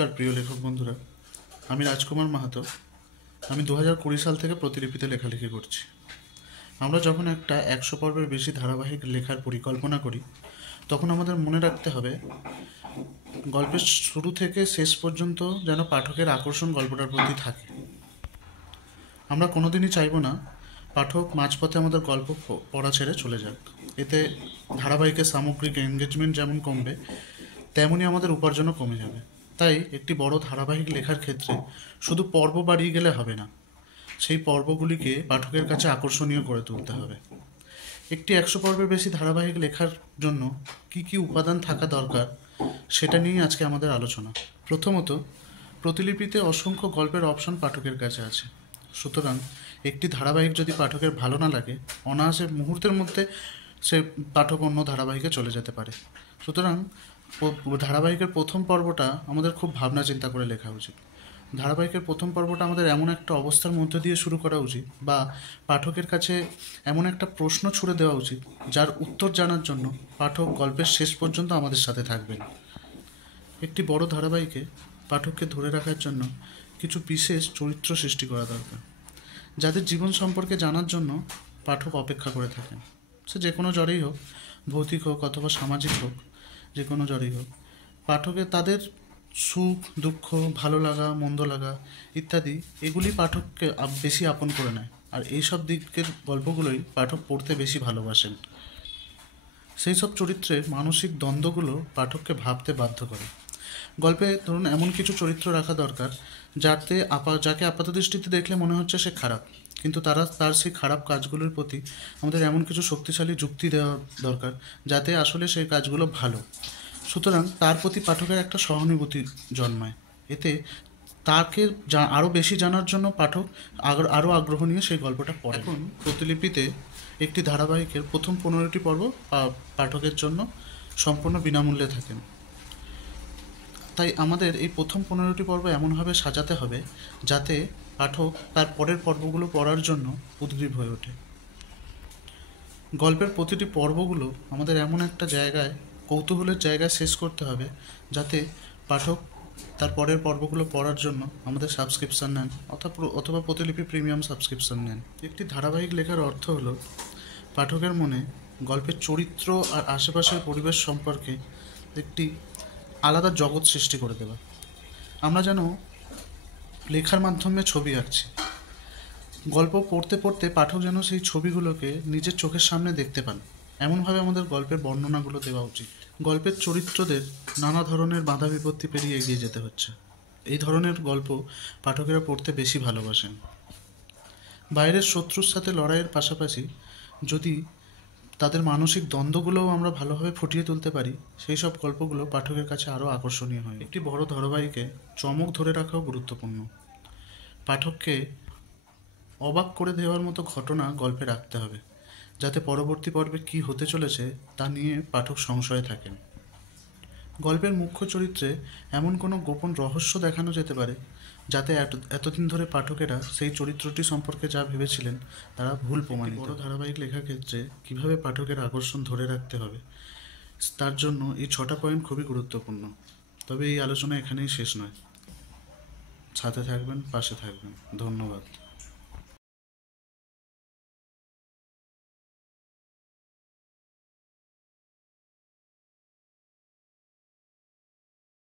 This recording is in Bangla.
নমস্কার প্রিয় লেখক বন্ধুরা, আমি রাজকুমার মাহাতো। আমি 2020 সাল থেকে প্রতিলিপিতে লেখালেখি করছি। আমরা যখন একটা 100 পর্বের বেশি ধারাবাহিক লেখার পরিকল্পনা করি, তখন আমাদের মনে রাখতে হবে গল্পের শুরু থেকে শেষ পর্যন্ত যেন পাঠকের আকর্ষণ গল্পটার প্রতি থাকে। আমরা কোনোদিনই চাইব না পাঠক মাঝপথে আমাদের গল্প পড়া ছেড়ে চলে যাক। এতে ধারাবাহিকের সামগ্রিক এনগেজমেন্ট যেমন কমবে, তেমনই আমাদের উপার্জনও কমে যাবে। তাই একটি বড় ধারাবাহিক লেখার ক্ষেত্রে শুধু পর্ব বাড়িয়ে গেলে হবে না, সেই পর্বগুলিকে পাঠকের কাছে আকর্ষণীয় করে তুলতে হবে। একটি 100 পর্বের বেশি ধারাবাহিক লেখার জন্য কি কি উপাদান থাকা দরকার, সেটা নিয়েই আজকে আমাদের আলোচনা। প্রথমত, প্রতিলিপিতে অসংখ্য গল্পের অপশন পাঠকের কাছে আছে। সুতরাং একটি ধারাবাহিক যদি পাঠকের ভালো না লাগে, অনায়াসে মুহূর্তের মধ্যে সে পাঠক অন্য ধারাবাহিকে চলে যেতে পারে। সুতরাং ধারাবাহিকের প্রথম পর্বটা আমাদের খুব ভাবনা চিন্তা করে লেখা উচিত। ধারাবাহিকের প্রথম পর্বটা আমাদের এমন একটা অবস্থার মধ্যে দিয়ে শুরু করা উচিত, বা পাঠকের কাছে এমন একটা প্রশ্ন ছুড়ে দেওয়া উচিত যার উত্তর জানার জন্য পাঠক গল্পের শেষ পর্যন্ত আমাদের সাথে থাকবেন। একটি বড় ধারাবাহিকে পাঠককে ধরে রাখার জন্য কিছু বিশেষ চরিত্র সৃষ্টি করা দরকার, যাদের জীবন সম্পর্কে জানার জন্য পাঠক অপেক্ষা করে থাকেন। সে যে কোনো জ্বরেই হোক, ভৌতিক হোক অথবা সামাজিক হোক, যে কোনো জ্বরেই হোক, পাঠকের তাদের সুখ দুঃখ, ভালো লাগা মন্দ লাগা ইত্যাদি এগুলি পাঠককে বেশি আপন করে নেয়। আর এইসব দিকের গল্পগুলোই পাঠক পড়তে বেশি ভালোবাসেন। সেই সব চরিত্রের মানসিক দ্বন্দ্বগুলো পাঠককে ভাবতে বাধ্য করে। গল্পে ধরুন এমন কিছু চরিত্র রাখা দরকার যাকে আপাতদৃষ্টিতে দেখলে মনে হচ্ছে সে খারাপ, কিন্তু তার সেই খারাপ কাজগুলোর প্রতি আমাদের এমন কিছু শক্তিশালী যুক্তি দেওয়া দরকার যাতে আসলে সেই কাজগুলো ভালো। সুতরাং তার প্রতি পাঠকের একটা সহানুভূতি জন্মায়। এতে তাকে আরও বেশি জানার জন্য পাঠক আরও আগ্রহ নিয়ে সেই গল্পটা পড়ে। এখন প্রতিলিপিতে একটি ধারাবাহিকের প্রথম 15টি পর্ব পাঠকের জন্য সম্পূর্ণ বিনামূল্যে থাকেন। তাই আমাদের এই প্রথম 15টি পর্ব এমনভাবে সাজাতে হবে যাতে পাঠক তার পরের পর্বগুলো পড়ার জন্য উদ্গ্রীব হয়ে ওঠে। গল্পের প্রতিটি পর্বগুলো আমাদের এমন একটা জায়গায়, কৌতূহলের জায়গায় শেষ করতে হবে যাতে পাঠক তার পরের পর্বগুলো পড়ার জন্য আমাদের সাবস্ক্রিপশান নেন অথবা প্রতিলিপি প্রিমিয়াম সাবস্ক্রিপশান নেন। একটি ধারাবাহিক লেখার অর্থ হলো পাঠকের মনে গল্পের চরিত্র আর আশেপাশের পরিবেশ সম্পর্কে একটি আলাদা জগৎ সৃষ্টি করে দেওয়া। আমরা যেন লেখার মাধ্যমে ছবি আঁকছি, গল্প পড়তে পড়তে পাঠক যেন সেই ছবিগুলোকে নিজের চোখের সামনে দেখতে পান, এমনভাবে আমাদের গল্পের বর্ণনাগুলো দেওয়া উচিত। গল্পের চরিত্রদের নানা ধরনের বাধা বিপত্তি পেরিয়ে এগিয়ে যেতে হচ্ছে। এই ধরনের গল্প পাঠকেরা পড়তে বেশি ভালোবাসেন। বাইরের শত্রুর সাথে লড়াইয়ের পাশাপাশি যদি তাদের মানসিক দ্বন্দ্বগুলোও আমরা ভালোভাবে ফুটিয়ে তুলতে পারি, সেই সব গল্পগুলো পাঠকের কাছে আরও আকর্ষণীয় হয়। একটি বড় ধারাবাহিকে চমক ধরে রাখাও গুরুত্বপূর্ণ। পাঠককে অবাক করে দেওয়ার মতো ঘটনা গল্পে রাখতে হবে, যাতে পরবর্তী পর্বে কী হতে চলেছে তা নিয়ে পাঠক সংশয়ে থাকেন। গল্পের মুখ্য চরিত্রে এমন কোনো গোপন রহস্য দেখানো যেতে পারে যাতে এতদিন ধরে পাঠকেরা সেই চরিত্রটি সম্পর্কে যা ভেবেছিলেন তারা ভুল প্রমাণিত। বড় ধারাবাহিক লেখার ক্ষেত্রে কীভাবে পাঠকের আকর্ষণ ধরে রাখতে হবে, তার জন্য এই 6টা পয়েন্ট খুবই গুরুত্বপূর্ণ। তবে এই আলোচনা এখানেই শেষ নয়। সাথে থাকবেন, পাশে থাকবেন। ধন্যবাদ।